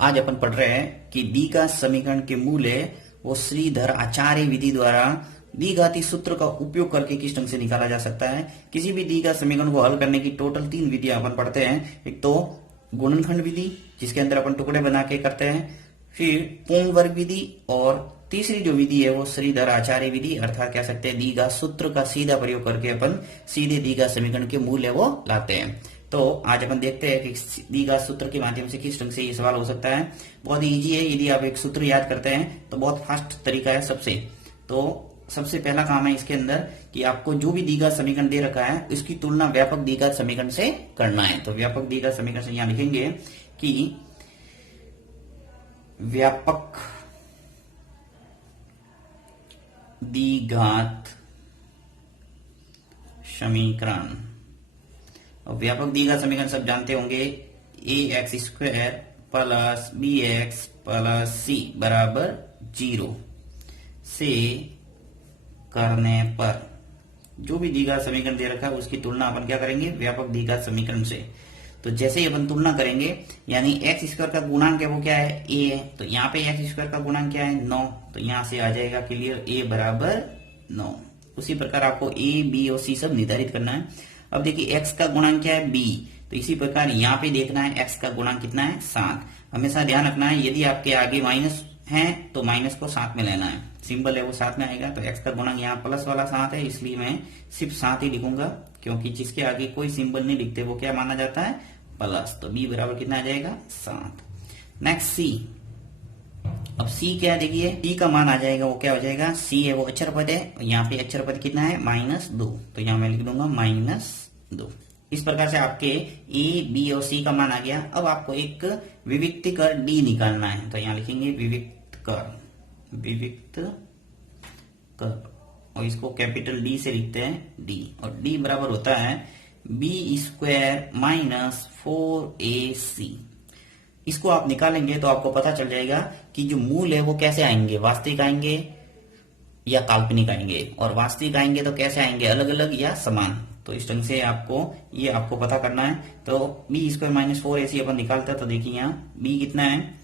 आज अपन पढ़ रहे हैं कि द्विघात समीकरण के मूल्य वो श्रीधर आचार्य विधि द्वारा द्विघाती सूत्र का उपयोग करके किस ढंग से निकाला जा सकता है। किसी भी द्विघात समीकरण को हल करने की टोटल 3 विधियां अपन पढ़ते हैं। एक तो गुणनखंड विधि जिसके अंदर अपन टुकड़े बना के करते हैं, फिर पूर्ण वर्ग विधि, और तीसरी जो विधि है वो श्रीधर आचार्य विधि, अर्थात कह सकते हैं द्विघात सूत्र का सीधा प्रयोग करके अपन सीधे द्विघात समीकरण के मूल्य वो लाते हैं। तो आज अपन देखते हैं कि द्विघात सूत्र के माध्यम से किस ढंग से ये सवाल हो सकता है। बहुत ही इजी है, यदि आप एक सूत्र याद करते हैं तो बहुत फास्ट तरीका है सबसे। तो सबसे पहला काम है इसके अंदर कि आपको जो भी द्विघात समीकरण दे रखा है उसकी तुलना व्यापक द्विघात समीकरण से करना है। तो व्यापक द्विघात समीकरण से यहां लिखेंगे कि व्यापक द्विघात समीकरण। और व्यापक द्विघात समीकरण सब जानते होंगे, ax² plus bx plus c बराबर 0 से करने पर जो भी द्विघात समीकरण दे रखा है उसकी तुलना अपन क्या करेंगे, व्यापक द्विघात समीकरण से। तो जैसे ही अपन तुलना करेंगे, यानी x² का गुणांक है वो क्या है, a है, तो यहाँ पे x² का गुणांक क्या है, 9, तो यहां से आ जाएगा क्लियर a बराबर 9। उसी प्रकार आपको a, b और c सब निर्धारित करना है। अब देखिए x का गुणांक क्या है, b, तो इसी प्रकार यहाँ पे देखना है x का गुणांक कितना है, 7। हमेशा ध्यान रखना है यदि आपके आगे माइनस है तो माइनस को साथ में लेना है, सिंबल है वो साथ में आएगा। तो x का गुणांक यहाँ प्लस वाला 7 है, इसलिए मैं सिर्फ 7 ही लिखूंगा, क्योंकि जिसके आगे कोई सिंबल नहीं लिखते वो क्या माना जाता है, प्लस। तो b बराबर कितना आ जाएगा, 7। Next c। अब c क्या है, देखिए c का मान आ जाएगा वो क्या हो जाएगा, c है वो अक्षर पद है, यहाँ पे अक्षर पद कितना है, -2, तो यहाँ मैं लिख दूंगा -2। इस प्रकार से आपके a, b और c का मान आ गया। अब आपको एक विविक्त कर d निकालना है, तो यहाँ लिखेंगे विविक्त कर, और इसको कैपिटल D से लिखते हैं d, और d बराबर होता है b² माइनस 4ac। इसको आप निकालेंगे तो आपको पता चल जाएगा कि जो मूल है वो कैसे आएंगे, वास्तविक आएंगे या काल्पनिक आएंगे, और वास्तविक आएंगे तो कैसे आएंगे, अलग अलग या समान। तो इस ढंग से आपको पता करना है। तो b² माइनस 4ac अपन निकालते हैं, तो देखिए यहाँ b कितना है,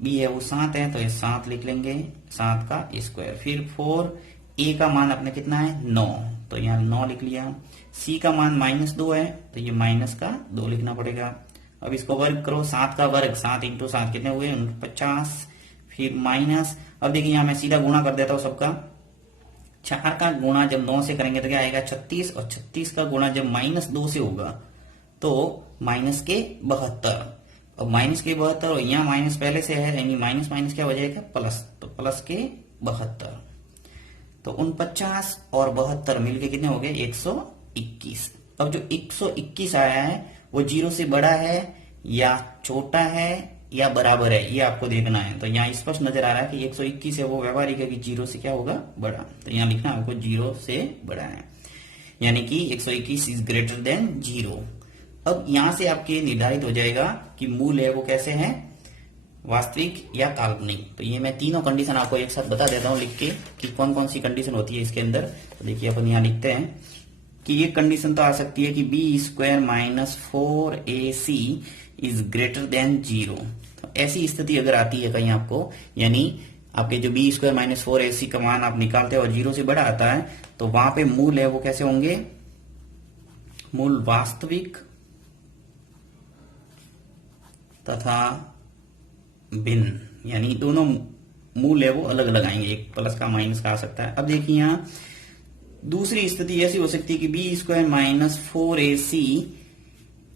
b है वो 7 है, तो ये 7 लिख लेंगे, 7 का स्क्वायर। फिर 4a का मान अपने कितना है, 9, तो यहाँ 9 लिख लिया। c का मान -2 है, तो ये माइनस का 2 लिखना पड़ेगा। अब इसको वर्ग करो, 7 का वर्ग 7 × 7 कितने हुए, 49। फिर माइनस, अब देखिए यहाँ मैं सीधा गुणा कर देता हूँ सबका। 4 का गुणा जब 9 से करेंगे तो क्या आएगा, 36, और 36 का गुणा जब -2 से होगा तो -72। अब -72 और यहाँ माइनस पहले से है, यानी माइनस माइनस क्या हो जाएगा, प्लस, तो +72। तो 49 और 72 मिलके कितने हो गए, 121। अब जो 121 आया है वो 0 से बड़ा है या छोटा है या बराबर है, ये आपको देखना है। तो यहाँ स्पष्ट नजर आ रहा है कि 121 है वो व्यवहारिक है कि 0 से क्या होगा, बड़ा। तो यहाँ लिखना आपको 0 से बड़ा है, यानी कि 121 इज ग्रेटर देन 0। अब यहाँ से आपके निर्धारित हो जाएगा कि मूल है वो कैसे है, वास्तविक या काल्पनिक। तो ये मैं तीनों कंडीशन आपको एक साथ बता देता हूँ लिख के कि कौन कौन सी कंडीशन होती है इसके अंदर। तो देखिए अपन यहाँ लिखते हैं कि ये कंडीशन तो आ सकती है कि b² minus 4ac is greater than 0। तो ऐसी स्थिति अगर आती है कहीं आपको, यानी आपके जो b² माइनस 4ac का मान आप निकालते हैं और 0 से बड़ा आता है, तो वहां पे मूल है वो कैसे होंगे, मूल वास्तविक तथा भिन्न, यानी दोनों मूल है वो अलग अलग आएंगे, एक प्लस का माइनस का आ सकता है। अब देखिए यहाँ दूसरी स्थिति ऐसी हो सकती है कि b² माइनस 4ac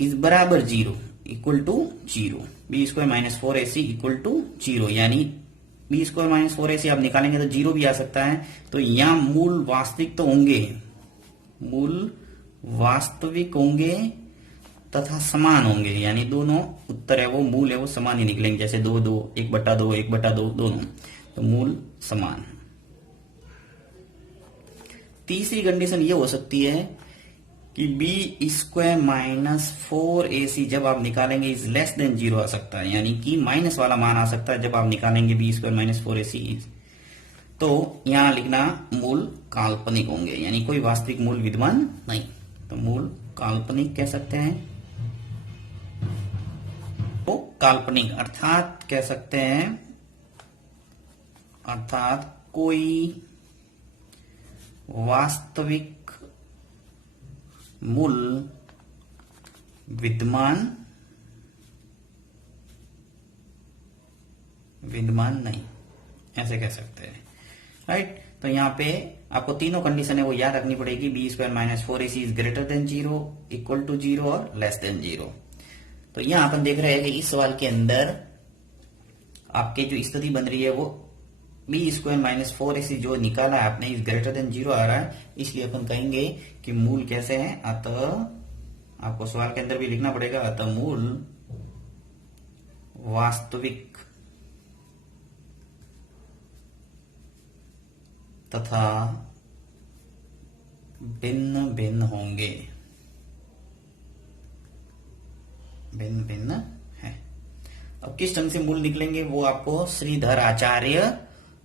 इज बराबर 0 equal to 0, b² minus 4ac equal to 0, यानी b² माइनस 4ac आप निकालेंगे तो 0 भी आ सकता है। तो यहाँ मूल वास्तविक तो होंगे, मूल वास्तविक होंगे तथा समान होंगे, यानी दोनों उत्तर है वो मूल है वो समान ही निकलेंगे, जैसे 2 2, 1/2, 1/2 दोनों, तो मूल समान। तीसरी कंडीशन ये हो सकती है कि b² माइनस 4ac जब आप निकालेंगे इज लेस देन 0 आ सकता है, यानी कि माइनस वाला मान आ सकता है जब आप निकालेंगे b² माइनस 4ac। तो यहां लिखना मूल काल्पनिक होंगे, यानी कोई वास्तविक मूल विद्यमान नहीं, तो मूल काल्पनिक कह सकते हैं। काल्पनिक अर्थात कह सकते हैं, अर्थात कोई वास्तविक मूल विद्यमान नहीं, ऐसे कह सकते हैं, राइट। तो यहाँ पे आपको तीनों कंडीशन है वो याद रखनी पड़ेगी। B square minus 4ac is greater than 0, equal to 0 और लेस देन 0। तो यहाँ अपन देख रहे हैं कि इस सवाल के अंदर आपके जो स्थिति बन रही है वो बी स्क्वायर माइनस 4ac जो निकाला है आपने इज ग्रेटर देन 0 आ रहा है, इसलिए अपन कहेंगे कि मूल कैसे है। अतः आपको सवाल के अंदर भी लिखना पड़ेगा, अतः मूल वास्तविक तथा भिन्न भिन्न होंगे, भिन्न भिन्न है। अब किस ढंग से मूल निकलेंगे वो आपको श्रीधर आचार्य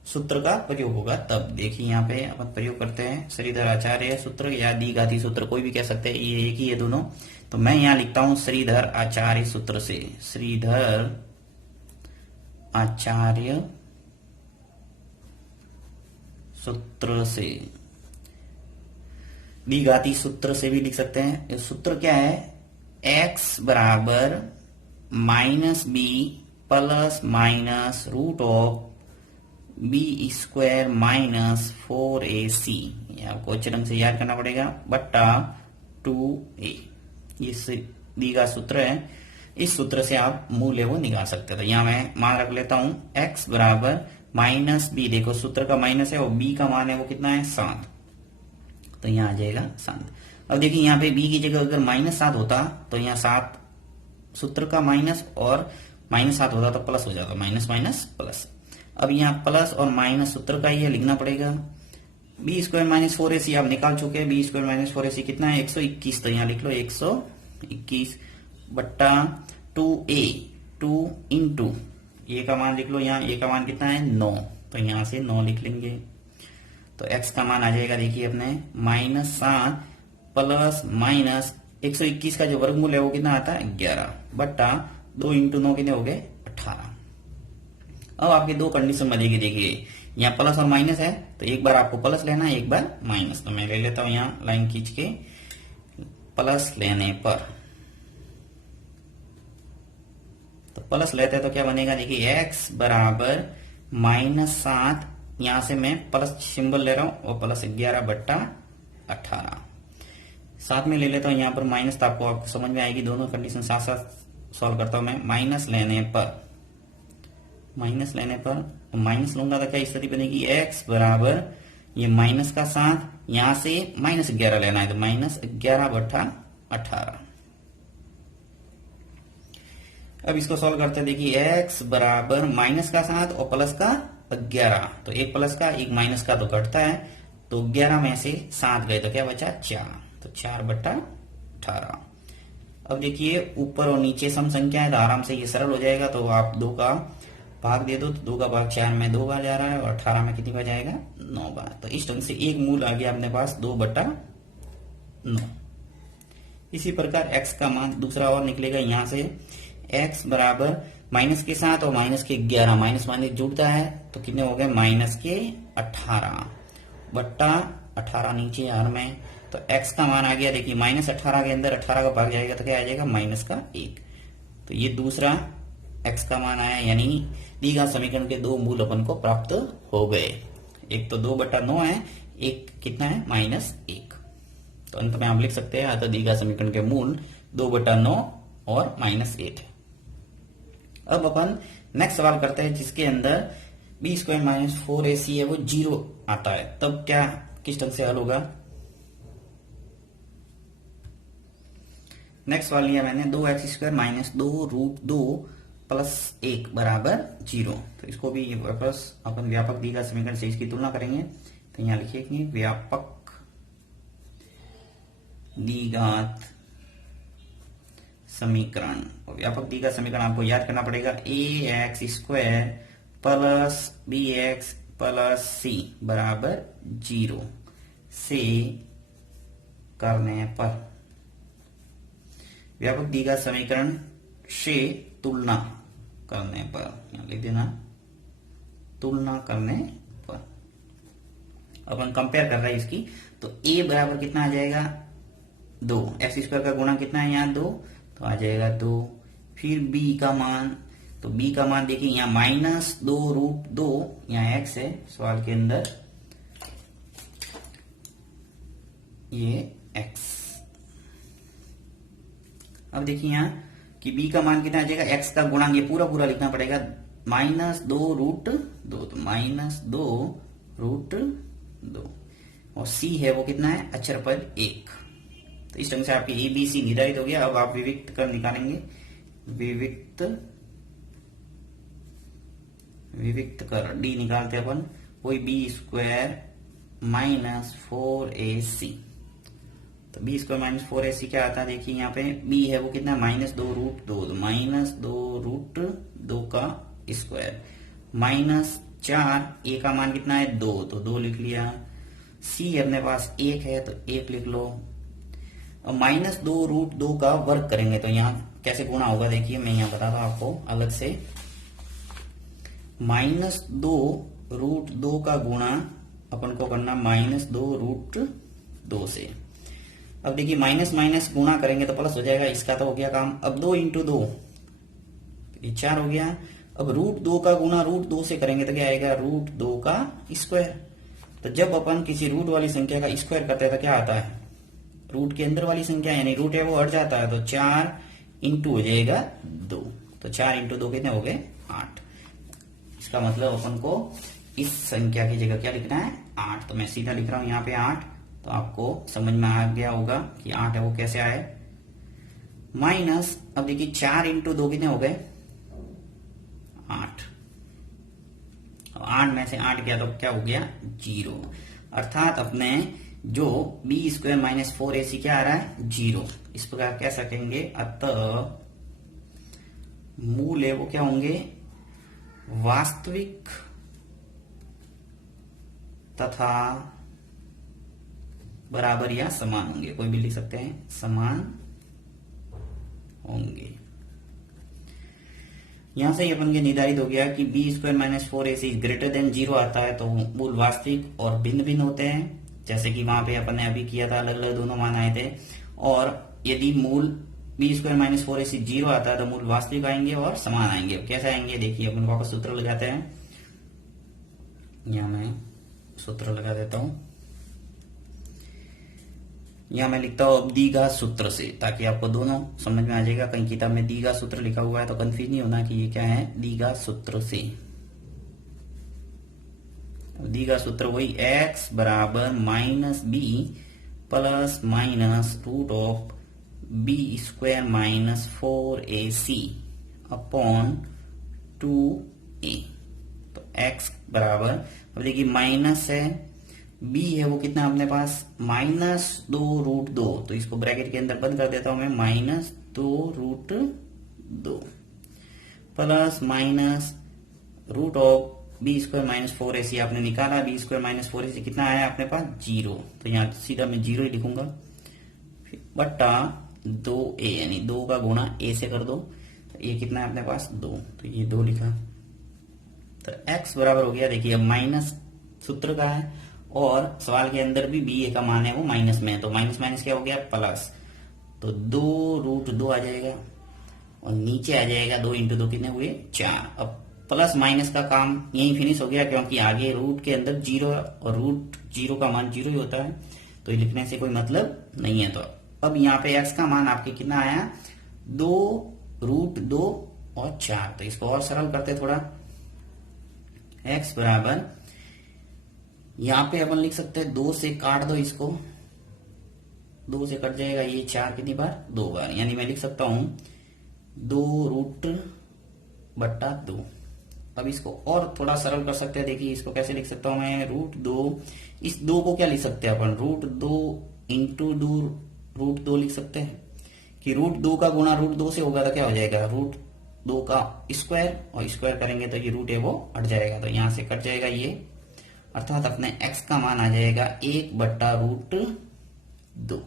सूत्र का प्रयोग होगा तब। देखिए यहाँ पे अपन प्रयोग करते हैं श्रीधर आचार्य सूत्र या द्विघाती सूत्र, कोई भी कह सकते हैं, ये एक ही है दोनों। तो मैं यहां लिखता हूं श्रीधर आचार्य सूत्र से, श्रीधर आचार्य सूत्र से। द्विघाती सूत्र से भी लिख सकते हैं। सूत्र क्या है, x बराबर minus B plus minus root of B square minus 4ac, आपको अच्छे ढंग से याद करना पड़ेगा, बट्टा 2a। ये दी का सूत्र है, इस सूत्र से आप मूल है वो निकाल सकते हैं। तो यहां मैं मान रख लेता हूं x बराबर माइनस बी, देखो सूत्र का माइनस है और b का मान है वो कितना है 7, तो यहाँ आ जाएगा 7। अब देखिए यहाँ पे b की जगह अगर -7 होता तो यहाँ 7 सूत्र का माइनस और -7 होता तो प्लस हो जाता, माइनस माइनस प्लस। अब यहाँ प्लस और माइनस सूत्र का ये लिखना पड़ेगा। बी स्क्वायर माइनस 4ac आप निकाल चुके हैं, बी स्क्वायर माइनस 4ac कितना है 121, तो यहाँ लिख लो 121 बट्टा 2a, 2 इंटू ए का मान लिख लो, यहाँ ए का मान कितना है 9, तो यहाँ से 9 लिख लेंगे। तो x का मान आ जाएगा देखिए अपने -7 प्लस माइनस 121 का जो वर्गमूल है वो कितना आता है 11 बट्टा 2 इंटू 9 कितने हो गए 18। अब आपकी दो कंडीशन बनेगी, देखिए यहाँ प्लस और माइनस है तो एक बार आपको प्लस लेना है, एक बार माइनस। तो मैं ले लेता हूं यहाँ लाइन खींच के, प्लस लेने पर, तो प्लस लेते हैं तो क्या बनेगा, देखिए x बराबर -7, यहां से मैं प्लस सिंबल ले रहा हूं और प्लस 11 बट्टा 18। साथ में ले लेता हूं यहाँ पर माइनस, तो आपको समझ में आएगी, दोनों कंडीशन साथ साथ सॉल्व करता हूं मैं। माइनस लेने पर माइनस लूंगा तो क्या स्थिति बनेगी, x बराबर ये माइनस का 7, यहां से -11 लेना है तो -11 बट्टा 18। अब इसको सॉल्व करते हैं, देखिए x बराबर माइनस का 7 और प्लस का 11, तो एक प्लस का एक माइनस का तो घटता है, तो 11 में से 7 गए तो क्या बचा 4, तो 4 बट्टा 18। अब देखिए ऊपर और नीचे सम संख्या है तो आराम से ये सरल हो जाएगा, तो आप 2 का भाग दे दो, तो 2 का भाग 4 में 2 बार जा रहा है और 18 में कितनी बार जाएगा 9 बार। तो इस ढंग से एक मूल आ गया अपने पास 2 बट्टा 9। इसी प्रकार x का मान दूसरा और निकलेगा, यहां से x बराबर माइनस के 7 और माइनस के 11, माइनस माइनस जुड़ता है तो कितने हो गए -18 बट्टा 18 नीचे हर में, तो x का मान आ गया, देखिए -18 के अंदर 18 का भाग जाएगा तो क्या आ जाएगा -1, तो ये दूसरा x का मान आया, यानी दी गई समीकरण के दो मूल अपन को प्राप्त हो गए। एक तो 2 बट्टा 9 है, एक कितना है -1। तो अंत में आप लिख सकते हैं अतः दी गई समीकरण के मूल 2 बट्टा 9 और -8 है। अब अपन नेक्स्ट सवाल करते हैं जिसके अंदर बी स्क्वायर माइनस 4ac है वो 0 आता है, तब क्या किस ढंग से हल होगा। नेक्स्ट सवाल लिया मैंने 2x square minus 2 root 2 plus 1 बराबर 0, तो इसको भी वापस अपन व्यापक दी गई समीकरण से इसकी तुलना करेंगे। तो यहां लिखिए व्यापक द्विघात समीकरण, और व्यापक द्विघात समीकरण आपको याद करना पड़ेगा ax square plus bx plus c बराबर 0 से करने पर व्यापक द्विघात समीकरण से तुलना करने पर, यहाँ लिख देना तुलना करने पर। अपन कंपेयर कर रहे हैं इसकी, तो a बराबर कितना आ जाएगा 2, एक्स स्क्वायर का गुणा कितना है यहाँ 2, तो आ जाएगा 2। फिर b का मान, तो b का मान देखिए यहाँ -2√2, यहाँ x है सवाल के अंदर, ये x। अब देखिए यहाँ कि b का मान कितना आ जाएगा, x का गुणांक ये पूरा पूरा लिखना पड़ेगा, -2√2, तो -2√2, और c है वो कितना है अक्षर पद 1। तो इस ढंग से आपकी ABC निर्धारित हो गया। अब आप विविक्त कर निकालेंगे, विविक्त कर d निकालते हैं अपन, वही b² -4ac। तो b² -4ac क्या आता है, देखिए यहाँ पे b है वो कितना -2√2, तो -2√2 का स्क्वायर, -4, a का मान कितना है 2, तो 2 लिख लिया। c अपने पास 1 है तो 1 लिख लो। अब -2√2 का वर्ग करेंगे तो यहाँ कैसे गुणा होगा, देखिए मैं यहाँ बताता हूँ आपको अलग से। -2√2 का गुणा अपन को करना -2√2 से। अब देखिए माइनस माइनस गुणा करेंगे तो प्लस हो जाएगा, इसका तो हो गया काम। अब 2 × 2 ये 4 हो गया। अब √2 का गुणा √2 से करेंगे तो क्या आएगा, √2 का स्क्वायर। तो जब अपन किसी रूट वाली संख्या का स्क्वायर करते हैं तो क्या आता है, रूट के अंदर वाली संख्या यानी रूट है वो हट जाता है, तो 4 × हो जाएगा 2, तो 4 × 2 कितने हो गए 8। इसका मतलब अपन को इस संख्या की जगह क्या लिखना है 8, तो मैं सीधा लिख रहा हूं यहाँ पे 8। तो आपको समझ में आ गया होगा कि 8 है वो कैसे आए। माइनस, अब देखिए 4 × 2 कितने हो गए 8, 8 में से 8 गया तो क्या हो गया 0, अर्थात अपने जो b² -4ac क्या आ रहा है 0। इस प्रकार कह सकेंगे, अतः मूल है वो क्या होंगे वास्तविक तथा बराबर या समान होंगे, कोई भी लिख सकते हैं, समान होंगे। यहां से अपन के निर्धारित हो गया कि b² -4ac ग्रेटर देन 0 आता है तो मूल वास्तविक और भिन्न भिन्न होते हैं, जैसे कि वहां पे अपन ने अभी किया था, अलग अलग दोनों मान आए थे। और यदि मूल b² -4ac 0 आता है तो मूल वास्तविक आएंगे और समान आएंगे। कैसे आएंगे देखिए, अपन वापस सूत्र लगाते हैं, यहां मैं सूत्र लगा देता हूं। यहां मैं लिखता हूं द्विघात सूत्र से, ताकि आपको दोनों समझ में आ जाएगा। कहीं किताब में द्विघात सूत्र लिखा हुआ है तो कंफ्यूज नहीं होना कि ये क्या है, द्विघात सूत्र से। द्विघात सूत्र वही x बराबर -b plus minus √b² -4ac upon 2a। तो x बराबर, अब देखिए माइनस है, b है वो कितना अपने पास -2√2, तो इसको ब्रैकेट के अंदर बंद कर देता हूं मैं, -2√2 प्लस माइनस √b² -4ac आपने निकाला, b² -4ac कितना आया अपने पास 0, तो यहाँ सीधा मैं 0 ही लिखूंगा, बट्टा 2a यानी 2 का गुणा a से कर दो, तो ये कितना है अपने पास 2, तो ये 2 लिखा। तो x बराबर हो गया, देखिए अब माइनस सूत्र का है और सवाल के अंदर भी b का मान है वो माइनस में है, तो माइनस माइनस क्या हो गया प्लस, तो 2√2 आ जाएगा और नीचे आ जाएगा 2 × 2 कितने हुए 4। अब प्लस माइनस का काम यही फिनिश हो गया, क्योंकि आगे रूट के अंदर 0 और √0 का मान 0 ही होता है, तो ये लिखने से कोई मतलब नहीं है। तो अब यहाँ पे x का मान आपके कितना आया 2√2 और 4, तो इसको और सरल करते थोड़ा, x बराबर यहाँ पे अपन लिख सकते हैं 2 से काट दो इसको, 2 से कट जाएगा ये 4 कितनी बार 2 बार, यानी मैं लिख सकता हूं 2√2। अब इसको और थोड़ा सरल कर सकते हैं, देखिए इसको कैसे लिख सकता हूं मैं, √2, इस 2 को क्या लिख सकते हैं अपन, √2 × √2 लिख सकते हैं कि √2 का गुणा √2 से होगा तो क्या हो जाएगा √2 का स्क्वायर, और स्क्वायर करेंगे तो ये रूट है वो हट जाएगा, तो यहां से कट जाएगा ये, अर्थात अपने x का मान आ जाएगा 1/√2,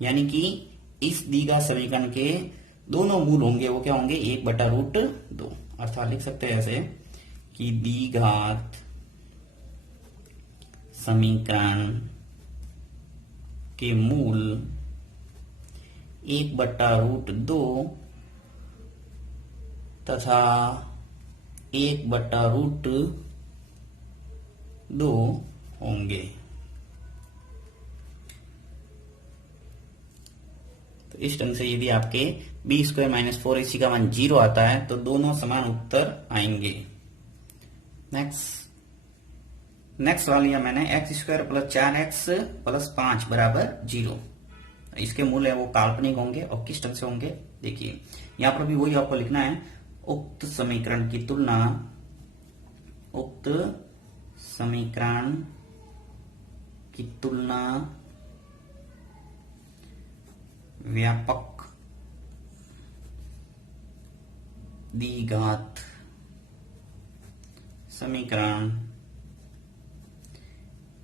यानी कि इस दी गई समीकरण के दोनों मूल होंगे वो क्या होंगे, 1/√2। अर्थात लिख सकते हैं ऐसे कि द्विघात समीकरण के मूल 1/√2 तथा 1/√2 होंगे। तो इस ढंग से यदि आपके b² - 4ac का मान 0 आता है तो दोनों समान उत्तर आएंगे। नेक्स्ट सवाल लिया मैंने x² + 4x + 5 = 0। इसके मूल है वो काल्पनिक होंगे और किस ढंग से होंगे देखिए, यहां पर भी वही आपको लिखना है, उक्त समीकरण की तुलना व्यापक द्विघात समीकरण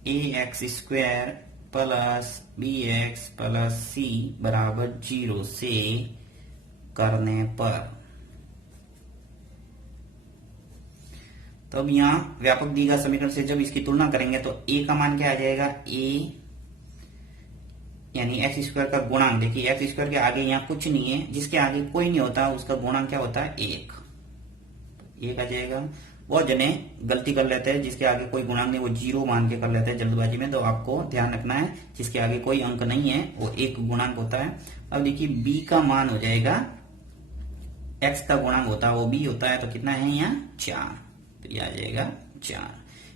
ax² + bx + c = 0 से करने पर। तो अब यहाँ व्यापक द्विघात समीकरण से जब इसकी तुलना करेंगे तो a का मान क्या आ जाएगा, a यानी x² का गुणांक। देखिए x² के आगे यहाँ कुछ नहीं है, जिसके आगे कोई नहीं होता उसका गुणांक क्या होता है, 1 आ जाएगा। वो जने गलती कर लेते हैं, जिसके आगे कोई गुणांक नहीं वो 0 मान के कर लेते हैं जल्दबाजी में, तो आपको ध्यान रखना है जिसके आगे कोई अंक नहीं है वो 1 गुणांक होता है। अब देखिए b का मान हो जाएगा, x का गुणांक होता है वो b होता है, तो कितना है यहाँ 4, तो ये आ जाएगा 4।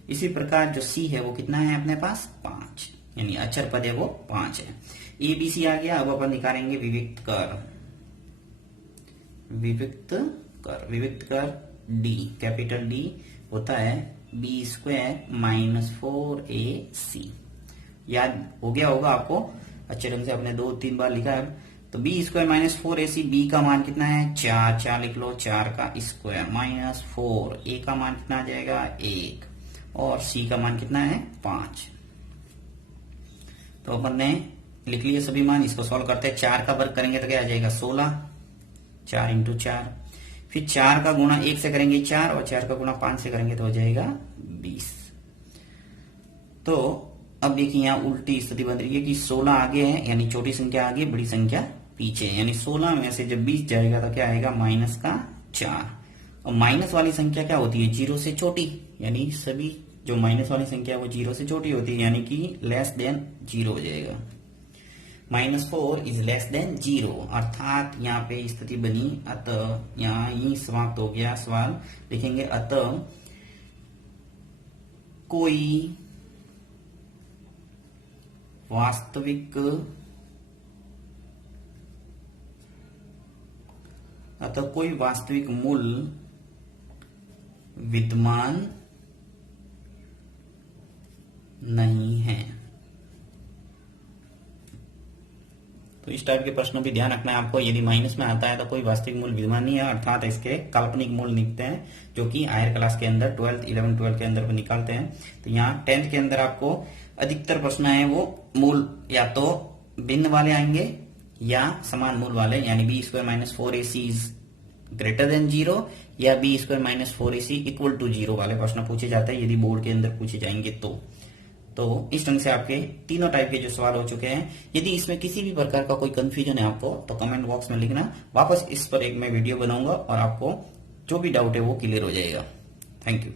इसी प्रकार जो c है वो कितना है अपने पास 5, यानी अचर पद है वो 5 है। ए बी सी आ गया। अब अपन निकालेंगे विविक्त कर d, कैपिटल D होता है b² - 4ac। याद हो गया होगा आपको, अच्छे ढंग से आपने 2-3 बार लिखा है। तो b² - 4ac, b का मान कितना है 4 लिख लो, 4 का स्क्वायर -4, a का मान कितना आ जाएगा 1 और c का मान कितना है 5। तो अपन ने लिख लिए सभी मान। इसको सॉल्व करते हैं, 4 का वर्ग करेंगे तो क्या आ जाएगा 16, 4 × 4। फिर 4 का गुणा 1 से करेंगे 4 और 4 का गुणा 5 से करेंगे तो हो जाएगा 20। तो अब देखिए यहाँ उल्टी स्थिति बन रही है कि 16 आगे है, यानी छोटी संख्या आगे बड़ी संख्या पीछे, यानी 16 में से जब 20 जाएगा तो क्या आएगा -4। और माइनस वाली संख्या क्या होती है 0 से छोटी, यानी सभी जो माइनस वाली संख्या वो 0 से छोटी होती है, यानी कि <0 हो जाएगा। -4 < 0, अर्थात यहाँ पे स्थिति बनी, अतः यहाँ ही समाप्त हो गया सवाल। लिखेंगे अतः कोई वास्तविक मूल विद्यमान नहीं है। तो इस टाइप के प्रश्नों भी ध्यान रखना है आपको। यदि माइनस में आता है तो कोई वास्तविक मूल विद्यमान नहीं है, अर्थात इसके काल्पनिक मूल निकलते हैं, जो कि हायर क्लास के अंदर 12th 11 12 के अंदर निकालते हैं। तो यहाँ 10th के अंदर आपको अधिकतर प्रश्न है वो मूल या तो भिन्न वाले आएंगे या समान मूल वाले, यानी b² - 4ac is greater than 0 या b² - 4ac इक्वल टू 0 वाले प्रश्न पूछे जाते हैं, यदि बोर्ड के अंदर पूछे जाएंगे तो इस ढंग से आपके तीनों टाइप के जो सवाल हो चुके हैं। यदि इसमें किसी भी प्रकार का कोई कंफ्यूजन है आपको तो कमेंट बॉक्स में लिखना, वापस इस पर एक मैं वीडियो बनाऊंगा और आपको जो भी डाउट है वो क्लियर हो जाएगा। Thank you.